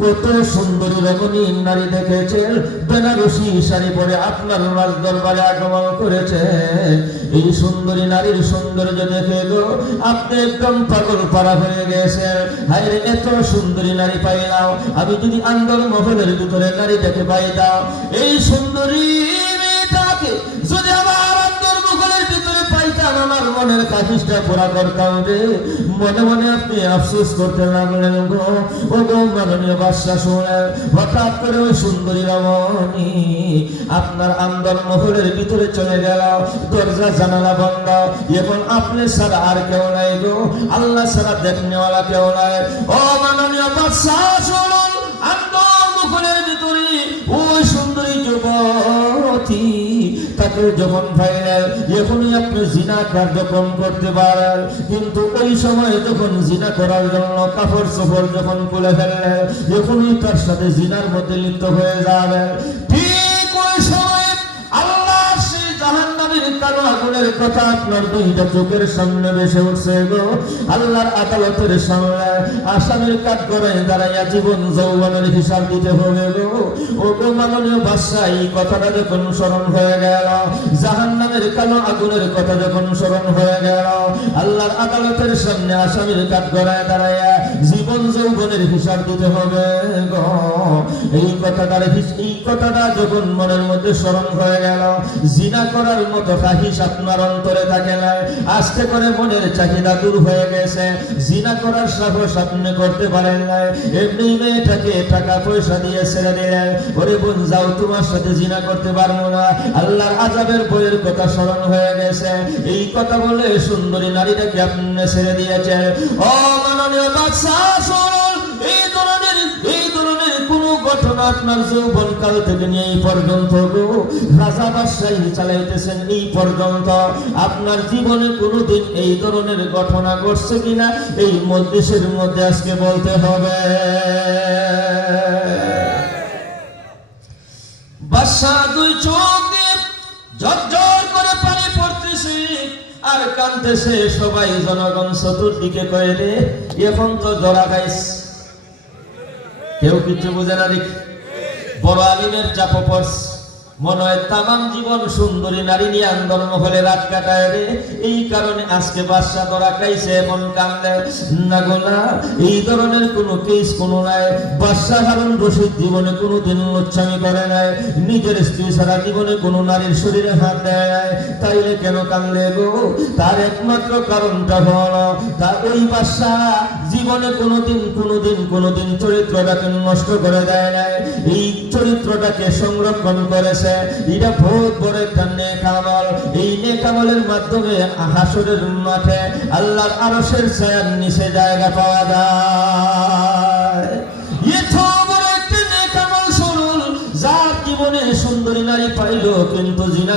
কত সুন্দরী রমণী নারী দেখেছেন, বেনারসি শাড়ি পরে আপনার রাজ দরবারে আগমন করেছে। এই সুন্দরী নারীর সৌন্দর্য দেখে গো, আপনি একদম পাগল পাড়া হয়ে গেছেন। হায় এত সুন্দরী নারী পাইলাম আমি যদি আন্দোলন মহলের ভিতরে নারী দেখে পাইতাম এই সুন্দরী আমার মনের কাশিসটা পুরা করতাম রে। মনে মনে আপনি আফসোস করতে লাগলেন গো। ও গো মাননীয় বাদশা শুনেন হঠাৎ করে ওই সুন্দরী রমণী, আপনার আন্দর মহলের ভিতরে চলে গেল। দরজা, জানালা বন্ধ। এখন আপনি ছাড়া আর কেউ নাই গো। আল্লাহ ছাড়া দেখনেওয়ালা কেউ নাই। ও মাননীয় বাদশা তাকে যখন ফাইনাল এখনই আপনি জিনা কার্যক্রম করতে পারেন। কিন্তু ওই সময় যখন জিনা করার জন্য কাপড় সফর যখন খুলে ফেললেন এখনই তার সাথে জিনার মধ্যে লিপ্ত হয়ে যাবে। আগুনের কথা আপনার দুইটা চোখের সামনে ভেসে উঠছে গো। আল্লাহর আদালতের সামনে আসামির কাঠ করে দাঁড়াইয়া জীবন যৌবনের হিসাব দিতে হবে গো। ও গো মাননীয় বাদশাহ, এই কথাটা যখন স্মরণ হয়ে গেল, জাহান্নামের কালো আগুনের কথা যখন স্মরণ হয়ে গেল, আল্লাহর আদালতের সামনে আসামির কাঠ করে দাঁড়াইয়া জীবন যৌবনের হিসাব দিতে হবে গো। এই কথাটার এই কথাটা যখন মনের মধ্যে স্মরণ হয়ে গেল, জিনা করার মতো কাহিস আপনার অন্তরে থাকে না। আস্তে করে মনের চাহিদা দূর হয়ে গেছে। জিনা করার সাহস আপনি করতে পারেন না। এমনি মেয়েটাকে টাকা পয়সা দিয়ে ছেড়ে দিলেন ওরে বোন, যাও, তোমার সাথে জিনা করতে পারব না। আল্লাহর আজাবের বইয়ের কথা স্মরণ হয়ে গেছে। এই কথা বলে সুন্দরী নারীটাকে আপনি ছেড়ে দিয়েছেন। ও মাননীয় বাদশাহ আপনার যৌবন কাল থেকে নিয়ে এই পর্যন্ত গো। রাজা বাদশাহী চালাইতেছেন এই পর্যন্ত। আপনার জীবনে কোনোদিন এই ধরনের ঘটনা ঘটছে কিনা, এই মধ্যদেশের মধ্যে আজকে বলতে হবে। করে পানি পড়তেছে, আর কানতেছে সবাই জনগণ চতুর্দিকে কয়ে রে এখন তো জড়া কেউ কিছু বুঝে না দেখি। বড় আলিমের চাপ মনে হয় তামাম জীবন সুন্দরী নারী নিয়ে আন্দোলন হলে রাত কাটায় রে। এই কারণে আজকে বাদশা ধরা খাইছে, এমন কান্দে না গোনা এই ধরনের কোনো কেস কোনো নাই। বাদশা হারুন রশিদ জীবনে কোনো দিন উচ্ছামি করে নাই। নিজের স্ত্রী ছাড়া জীবনে কোনো নারীর শরীরে হাত দেয় তাইলে কেন কান্দে গো? তার একমাত্র কারণটা হলো তার ওই বাদশা জীবনে কোনোদিন কোনোদিন কোনোদিন চরিত্রটাকে নষ্ট করে দেয় নাই। এই চরিত্রটাকে সংরক্ষণ করেছে। এটা বহুত বড় একটা নেকামল এই নেকামলের মাধ্যমে হাসরের মাঠে আল্লাহর আরশের ছায়ার নিচে জায়গা পাওয়া যায়। সুন্দরী নারী পাইলো কিন্তু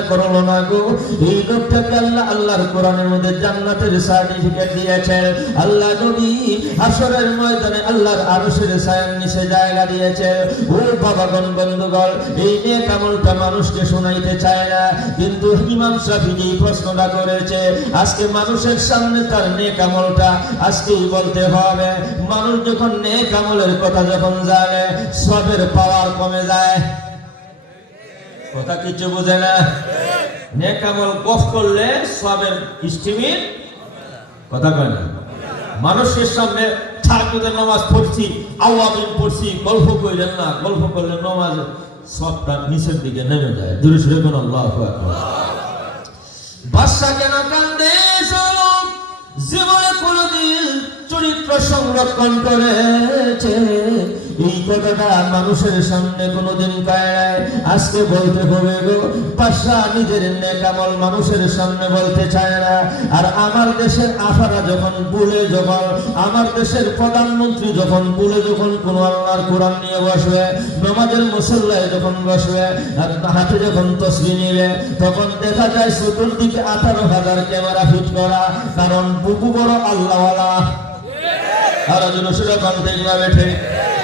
করল না গো। এই লোকটাকে আল্লাহ, আল্লাহর কোরআনের মধ্যে জান্নাতের সার্টিফিকেট দিয়েছে। আল্লাহ নবী হাসরের ময়দানে আল্লাহর আরশের ছায়ার নিচে জায়গা দিয়েছে। ও বাবাগণ বন্ধুগণ, এই নেক আমলটা মানুষকে শোনাইতে চায় না। কিন্তু ইমাম শাফি যেই প্রশ্নটা করেছে, আজকে মানুষের সামনে তার নেক আমলটা আজকেই বলতে হবে। মানুষ যখন নেক আমলের কথা যখন জানে, সবের পাওয়ার কমে যায়। কথা কিছু বোঝে না। নেক আমল কফ করলে সবের স্টিমির কথা কয় না। মানুষের সামনে ঠাকুরের নামাজ পড়ছি আওয়ামিন পড়ছি, গল্প করলেন না, গল্প করলে নামাজ সবটা নিচের দিকে নেমে যায়। দূরে সরে কোন আল্লাহ বাদশা কেন কান্দে জীবনে কোনদিন চরিত্র সংরক্ষণ করেছে। মানুষের সামনে কোনোদিন নাই। আজকে বলতে হবে গো বাদশা নিজের নেকামল মানুষের সামনে বলতে চায় না। আর আমার দেশের আফারা যখন ভুলে যখন, আমার দেশের প্রধানমন্ত্রী যখন ভুলে যখন কোন আল্লাহর কোরআন নিয়ে বসবে, নমাজের মুসল্লায় যখন বসবে হাতে যখন তসবি নিবে, তখন দেখা যায় চতুর্দিকে আঠারো হাজার ক্যামেরা ফিট করা, কারণ বুকু বড় আল্লাহওয়ালা। আর যেন সেরকম দেখবা বেঠে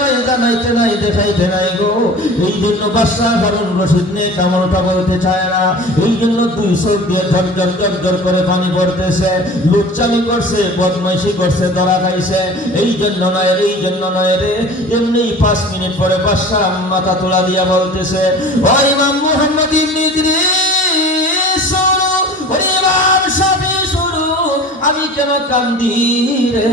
নাই জানাইতে নাই দেখাইতে নাই গো। এই জন্য বাদশাহ হারুন রশিদ আমলটা বলতে চায় না। এই জন্য দুই চোখ দিয়ে ঝরঝর ঝরঝর করে পানি পড়তেছে। করছে, বদমাইশি করছে, ধরা খাইছে। এই জন্য নয় এই জন্য নয় রে। এমনি পাঁচ মিনিট পরে বাদশাহ মাথা তোলা দিয়া বলতেছে, ও ইমাম ইবনে ইদ্রিস! আমি কেন কান্দি রে,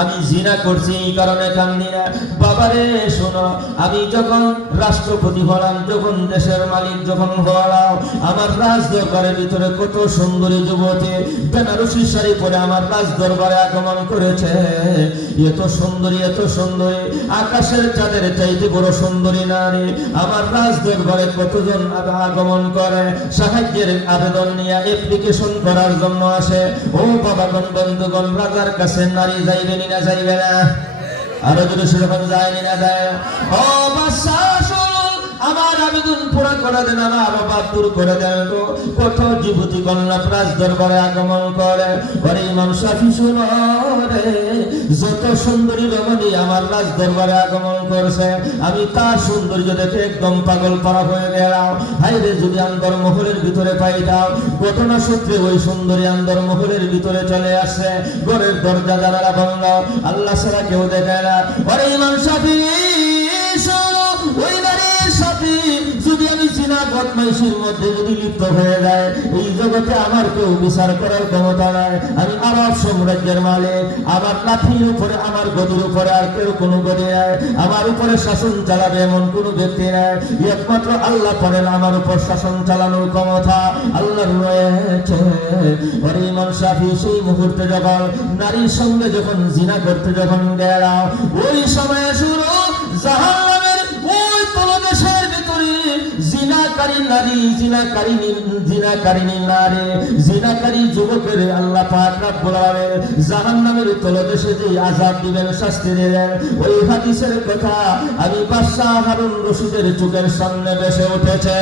আমি জিনা করছি এই কারণে কান্দি না বাবারে, শোনো, আমি যখন রাষ্ট্রপতি হলাম, যখন দেশের মালিক যখন হলাম, আমার রাজ দরবারের ভিতরে কত সুন্দরী যুবতী বেনারসি শাড়ি পরে আমার রাজ দরবারে আগমন করেছে। এত সুন্দরী এত সুন্দরী, আকাশের চাঁদের চাইতে বড় সুন্দরী নারী আমার রাজ দরবারে কতজন আগমন করে, সাহায্যের আবেদন নিয়ে অ্যাপ্লিকেশন করার জন্য আসে। ও বাবাগণ বন্ধুগণ, রাজার কাছে নারী যাইবে নি যাইবে না? আরও যদি সেরকম যায়নি না যায়? ও বাদশাহ আমার আবেদন পুরা করে দেন, আমার অভাব দূর করে দেন গো। কত যুবতী কন্যা প্রাস দরবারে আগমন করে। পরে ইমাম শুনো রে, যত সুন্দরী রমণী আমার রাজ দরবারে আগমন করছে, আমি তার সৌন্দর্য দেখে একদম পাগল করা হয়ে গেলাম। হাইরে যদি আন্দর মহলের ভিতরে পাইতাম ঘটনা সূত্রে ওই সুন্দরী আন্দর মহলের ভিতরে চলে আসছে। ঘরের দরজা যারা বন্ধ, আল্লাহ ছাড়া কেউ দেখে না। পরে ইমাম শাফি বদমাইশির মধ্যে যদি লিপ্ত হয়ে যায়, এই জগতে আমার কেউ বিচার করার ক্ষমতা নাই। আমি আরব সাম্রাজ্যের আমার লাঠির উপরে, আমার গদির উপরে আর কেউ কোনো গদি নাই। আমার উপরে শাসন চালাবে এমন কোনো ব্যক্তি নাই। একমাত্র আল্লাহ আমার উপর শাসন চালানোর ক্ষমতা। আল্লাহর রয়েছে ইমাম শাফি, সেই মুহূর্তে যখন নারীর সঙ্গে যখন জিনা করতে যখন গেলাম, ওই সময় শুরু ভিতরে জিনাকারী নারী, জিনাকারী জিনাকারিনী নারী, জিনাকারী যুবকের আল্লাহ পাক রব্বুল জাহান্নামের তলদেশে যে আযাব দিবেন, শাস্তি দিবেন, ওই হাদিসের কথা আমি বাদশাহ হারুন রশিদের চোখের সামনে বেসে উঠেছে।